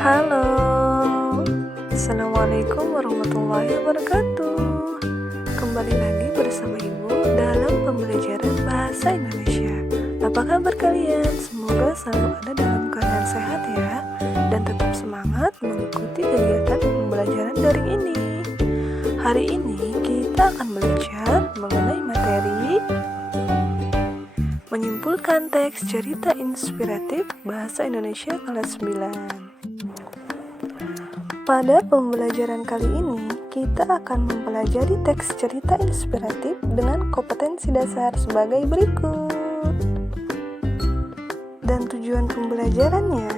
Halo, Assalamualaikum warahmatullahi wabarakatuh. Kembali lagi bersama Ibu dalam pembelajaran Bahasa Indonesia. Apa kabar kalian? Semoga selalu ada dalam keadaan sehat ya, dan tetap semangat mengikuti kegiatan pembelajaran daring ini. Hari ini kita akan belajar mengenai materi menyimpulkan teks cerita inspiratif Bahasa Indonesia kelas 9. Pada pembelajaran kali ini, kita akan mempelajari teks cerita inspiratif dengan kompetensi dasar sebagai berikut. Dan tujuan pembelajarannya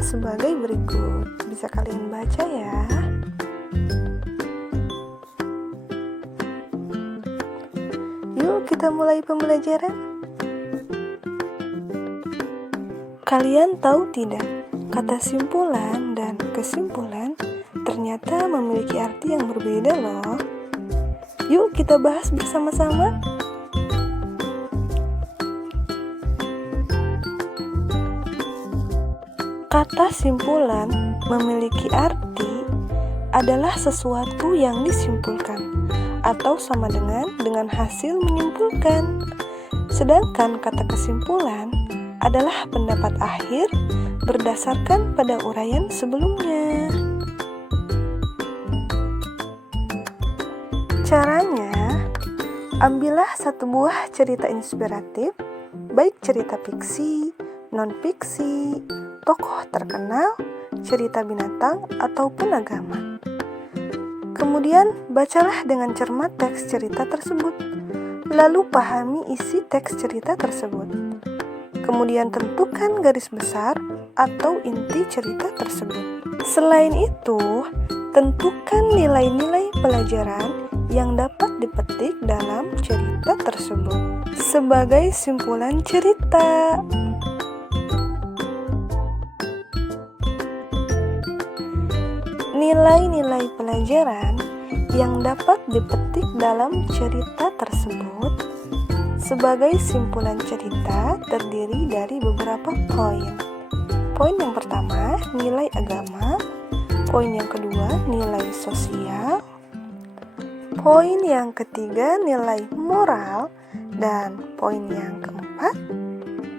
sebagai berikut. Bisa kalian baca ya. Yuk kita mulai pembelajaran. Kalian tahu tidak, kata simpulan dan kesimpulan ternyata memiliki arti yang berbeda loh. Yuk kita bahas bersama-sama. Kata simpulan memiliki arti adalah sesuatu yang disimpulkan atau sama dengan hasil menyimpulkan. Sedangkan kata kesimpulan adalah pendapat akhir berdasarkan pada uraian sebelumnya. Caranya, ambillah satu buah cerita inspiratif, baik cerita fiksi, non-fiksi, tokoh terkenal, cerita binatang, ataupun agama. Kemudian, bacalah dengan cermat teks cerita tersebut, lalu pahami isi teks cerita tersebut. Kemudian tentukan garis besar atau inti cerita tersebut. Selain itu, tentukan nilai-nilai pelajaran yang dapat dipetik dalam cerita tersebut sebagai simpulan cerita. Nilai-nilai pelajaran yang dapat dipetik dalam cerita tersebut sebagai simpulan cerita terdiri dari beberapa poin. Poin yang pertama, nilai agama. Poin yang kedua, nilai sosial. Poin yang ketiga, nilai moral. Dan poin yang keempat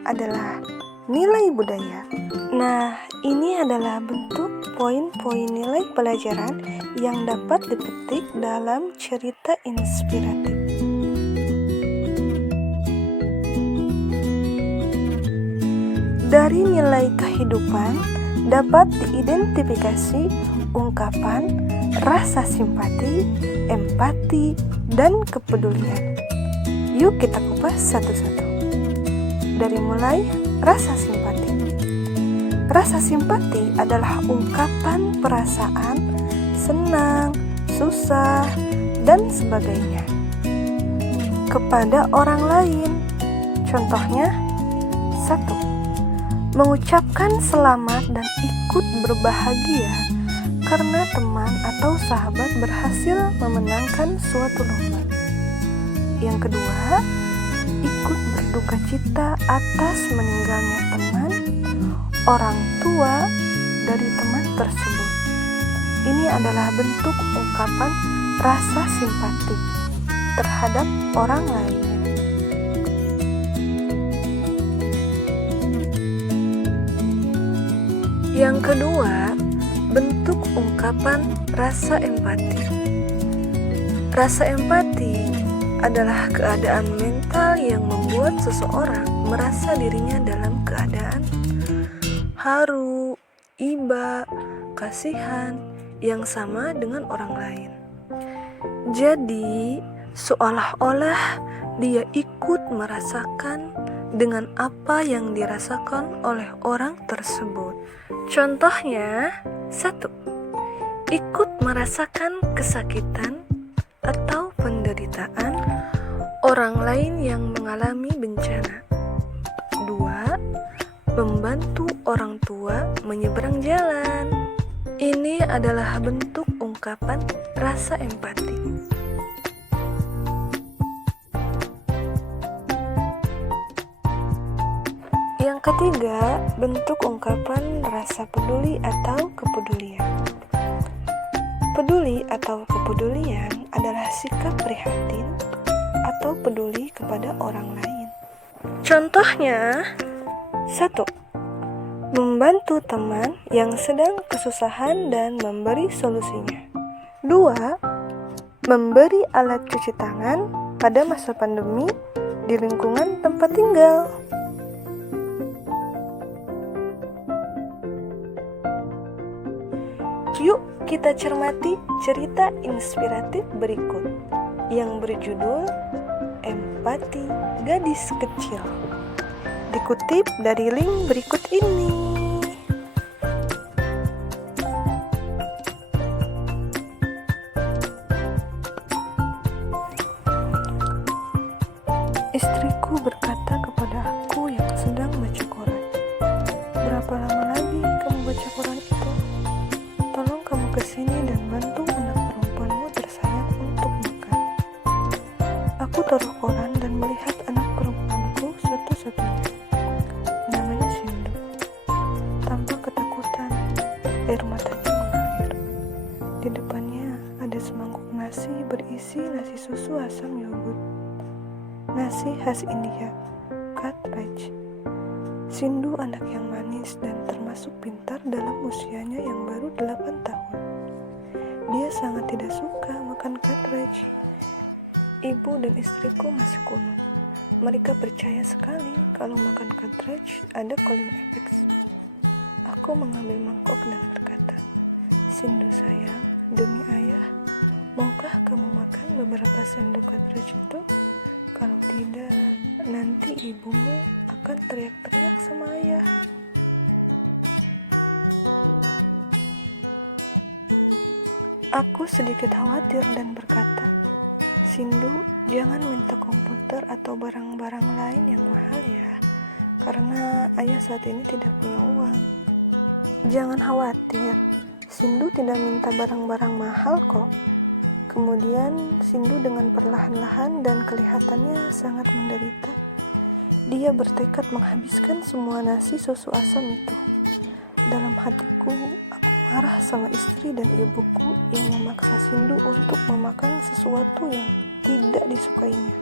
adalah nilai budaya. Nah, ini adalah bentuk poin-poin nilai pelajaran yang dapat dipetik dalam cerita inspiratif. Dari nilai kehidupan dapat diidentifikasi ungkapan rasa simpati, empati, dan kepedulian. Yuk kita kupas satu-satu. Dari mulai rasa simpati. Rasa simpati adalah ungkapan perasaan senang, susah, dan sebagainya kepada orang lain. Contohnya, 1. Mengucapkan selamat dan ikut berbahagia karena teman atau sahabat berhasil memenangkan suatu lomba. Yang kedua, ikut berduka cita atas meninggalnya teman, orang tua dari teman tersebut. Ini adalah bentuk ungkapan rasa simpati terhadap orang lain. Yang kedua, bentuk ungkapan rasa empati. Rasa empati adalah keadaan mental yang membuat seseorang merasa dirinya dalam keadaan haru, iba, kasihan yang sama dengan orang lain. Jadi, seolah-olah dia ikut merasakan dengan apa yang dirasakan oleh orang tersebut. Contohnya, 1. Ikut merasakan kesakitan atau penderitaan orang lain yang mengalami bencana. 2. Membantu orang tua menyeberang jalan. Ini adalah bentuk ungkapan rasa empati. Yang Yang ketiga, bentuk ungkapan rasa peduli atau kepedulian. Peduli atau kepedulian adalah sikap prihatin atau peduli kepada orang lain. Contohnya, 1. Membantu teman yang sedang kesusahan dan memberi solusinya. 2. Memberi alat cuci tangan pada masa pandemi di lingkungan tempat tinggal. Yuk kita cermati cerita inspiratif berikut yang berjudul Empati Gadis Kecil. Dikutip dari link berikut ini. Istriku berkata kepada aku yang sedang baca koran, "Berapa lama lagi kamu baca koran itu? Tolong kamu kesini dan bantu anak perempuanmu tersayang untuk makan." Aku taruh koran dan melihat anak perempuanku satu-satunya. Namanya Sindu. Tanpa ketakutan, air matanya mengalir. Di depannya ada semangkuk nasi berisi nasi susu asam yogurt. Nasi khas India, Cartridge. Sindu anak yang manis dan termasuk pintar dalam usianya yang baru 8 tahun. Dia sangat tidak suka makan Cartridge. Ibu dan istriku masih kuno. Mereka percaya sekali kalau makan Cartridge ada cooling effects. Aku mengambil mangkok dan berkata, "Sindu sayang, demi ayah, maukah kamu makan beberapa sendok Cartridge itu? Kalau tidak, nanti ibumu akan teriak-teriak sama ayah." Aku sedikit khawatir dan berkata, "Sindu, jangan minta komputer atau barang-barang lain yang mahal ya, karena ayah saat ini tidak punya uang." "Jangan khawatir, Sindu tidak minta barang-barang mahal kok." Kemudian Sindu dengan perlahan-lahan dan kelihatannya sangat menderita, dia bertekad menghabiskan semua nasi susu asam itu. Dalam hatiku, aku marah sama istri dan ibuku yang memaksa Sindu untuk memakan sesuatu yang tidak disukainya.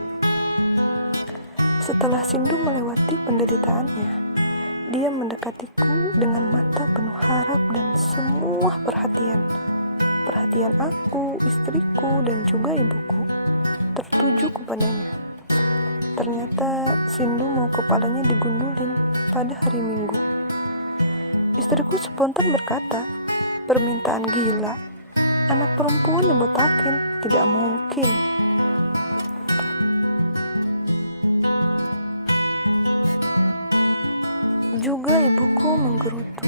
Setelah Sindu melewati penderitaannya, dia mendekatiku dengan mata penuh harap dan semua perhatian. Perhatian aku, istriku, dan juga ibuku tertuju kepadanya. Ternyata Sindu mau kepalanya digundulin pada hari Minggu. Istriku spontan berkata, "Permintaan gila. Anak perempuan dibotakin, tidak mungkin." Juga ibuku menggerutu,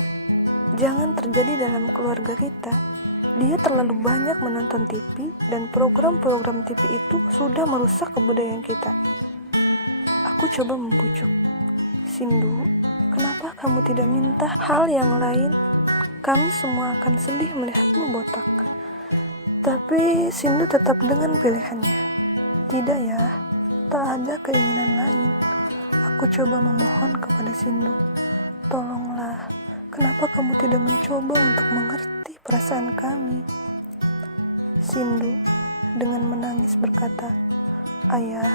"Jangan terjadi dalam keluarga kita. Dia terlalu banyak menonton TV dan program-program TV itu sudah merusak kebudayaan kita." Aku coba membujuk, "Sindu, kenapa kamu tidak minta hal yang lain? Kami semua akan sedih melihatmu botak." Tapi Sindu tetap dengan pilihannya. "Tidak ya, tak ada keinginan lain." Aku coba memohon kepada Sindu, "Tolonglah, kenapa kamu tidak mencoba untuk mengerti perasaan kami?" Sindu dengan menangis berkata, "Ayah,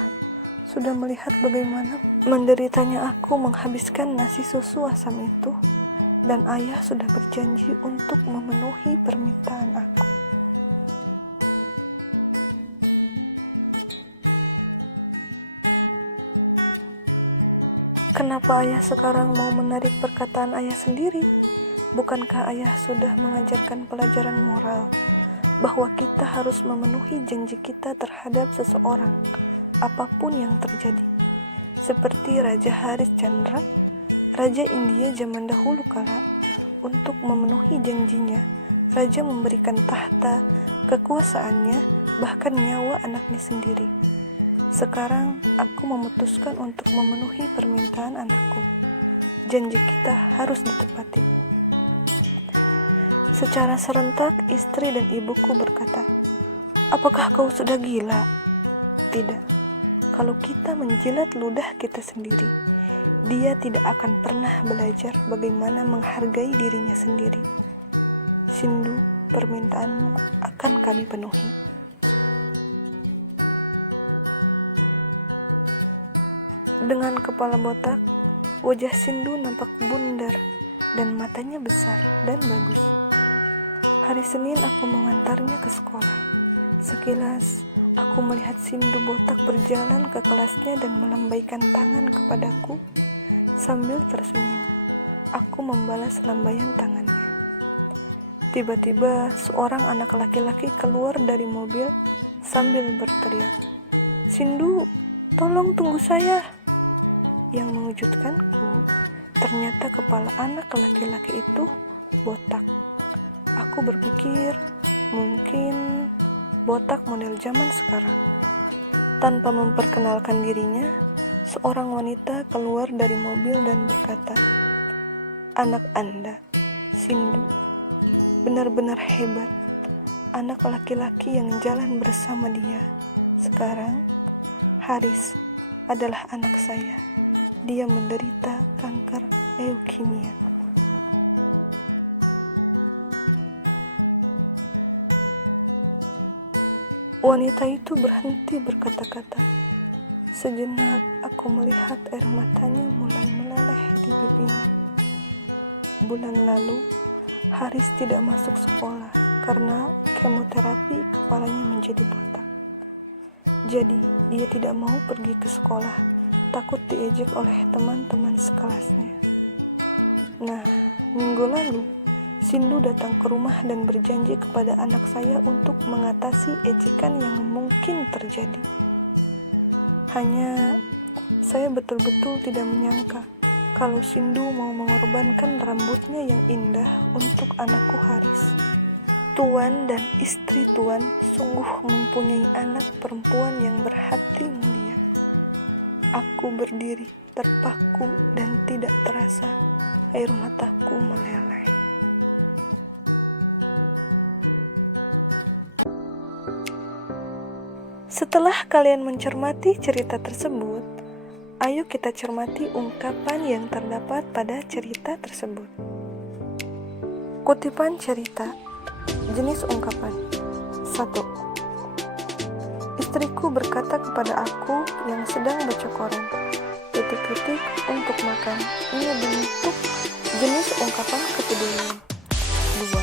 sudah melihat bagaimana menderitanya aku menghabiskan nasi susu asam itu, dan ayah sudah berjanji untuk memenuhi permintaan aku." Kenapa ayah sekarang mau menarik perkataan ayah sendiri? Bukankah ayah sudah mengajarkan pelajaran moral bahwa kita harus memenuhi janji kita terhadap seseorang, apapun yang terjadi? Seperti Raja Harishchandra, Raja India zaman dahulu kala, untuk memenuhi janjinya, Raja memberikan tahta, kekuasaannya, bahkan nyawa anaknya sendiri. Sekarang aku memutuskan untuk memenuhi permintaan anakku. Janji kita harus ditepati. Secara serentak, istri dan ibuku berkata, "Apakah kau sudah gila?" Tidak. Kalau kita menjilat ludah kita sendiri, dia tidak akan pernah belajar bagaimana menghargai dirinya sendiri. Sindu, permintaanmu akan kami penuhi. Dengan kepala botak, wajah Sindu nampak bundar dan matanya besar dan bagus. Hari Senin aku mengantarnya ke sekolah. Sekilas, aku melihat Sindu botak berjalan ke kelasnya dan melambaikan tangan kepadaku sambil tersenyum. Aku membalas lambaian tangannya. Tiba-tiba, seorang anak laki-laki keluar dari mobil sambil berteriak, "Sindu, tolong tunggu saya." Yang mengejutkanku, ternyata kepala anak laki-laki itu botak. Aku berpikir, mungkin botak model zaman sekarang. Tanpa memperkenalkan dirinya, seorang wanita keluar dari mobil dan berkata, "Anak Anda, Sindu, benar-benar hebat. Anak laki-laki yang jalan bersama dia sekarang, Haris, adalah anak saya. Dia menderita kanker leukemia." Wanita itu berhenti berkata-kata. Sejenak aku melihat air matanya mulai meleleh di pipinya. Bulan lalu, Haris tidak masuk sekolah karena kemoterapi kepalanya menjadi botak. Jadi, dia tidak mau pergi ke sekolah, takut diejek oleh teman-teman sekelasnya. Nah, minggu lalu, Sindu datang ke rumah dan berjanji kepada anak saya untuk mengatasi ejekan yang mungkin terjadi. Hanya, saya betul-betul tidak menyangka kalau Sindu mau mengorbankan rambutnya yang indah untuk anakku Haris. Tuan dan istri Tuan sungguh mempunyai anak perempuan yang berhati mulia. Aku berdiri, terpaku dan tidak terasa air mataku meleleh. Setelah kalian mencermati cerita tersebut, ayo kita cermati ungkapan yang terdapat pada cerita tersebut. Kutipan cerita, jenis ungkapan. 1. Istriku berkata kepada aku yang sedang baca koran, titik-titik untuk makan. Ini bentuk jenis ungkapan kepedulian. 2.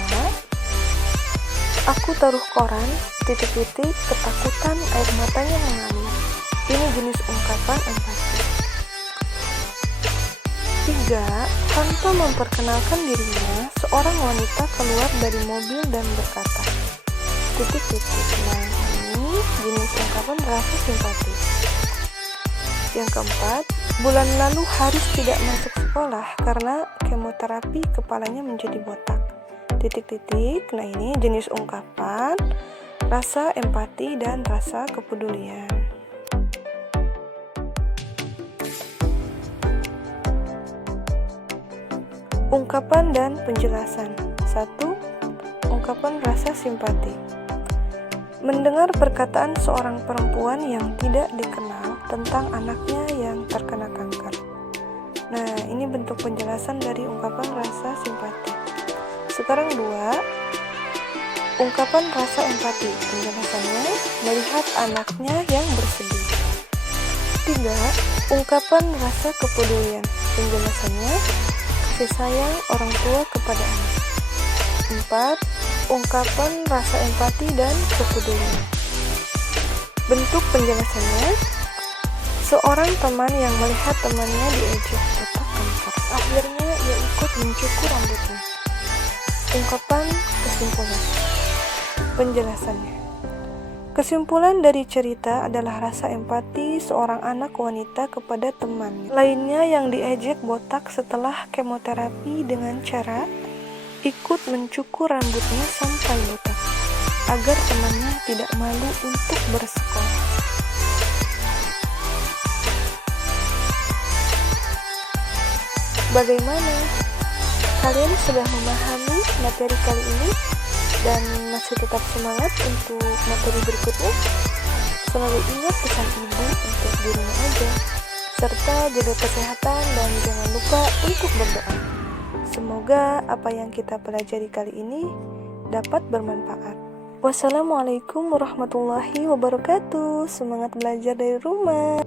Aku taruh koran, titik-titik, ketakutan, air matanya mengalir. Ini jenis ungkapan empati. 3. Tanpa memperkenalkan dirinya, seorang wanita keluar dari mobil dan berkata, titik-titik. Nah, ini jenis ungkapan rasa simpati. Yang keempat, bulan lalu Haris tidak masuk sekolah karena kemoterapi kepalanya menjadi botak. Titik-titik. Nah, ini jenis ungkapan rasa empati dan rasa kepedulian. Ungkapan dan penjelasan. 1. Ungkapan rasa simpati. Mendengar perkataan seorang perempuan yang tidak dikenal tentang anaknya yang terkena kanker. Nah, ini bentuk penjelasan dari ungkapan rasa simpati. Sekarang 2. Ungkapan rasa empati. Penjelasannya, melihat anaknya yang bersedih. 3. Ungkapan rasa kepedulian. Penjelasannya, kasih sayang orang tua kepada anak. 4. Ungkapan rasa empati dan kepedulian. Bentuk penjelasannya, seorang teman yang melihat temannya diejek botak kanker. Akhirnya ia ikut mencukur rambutnya. Ungkapan kesimpulan. Penjelasannya, kesimpulan dari cerita adalah rasa empati seorang anak wanita kepada temannya lainnya yang diejek botak setelah kemoterapi dengan cara ikut mencukur rambutnya sampai botak agar temannya tidak malu untuk bersekolah. Bagaimana? Kalian sudah memahami materi kali ini dan masih tetap semangat untuk materi berikutnya? Selalu ingat pesan ibu untuk di rumah aja. serta jaga kesehatan dan jangan lupa untuk berdoa. Semoga apa yang kita pelajari kali ini dapat bermanfaat. Wassalamualaikum warahmatullahi wabarakatuh. Semangat belajar dari rumah.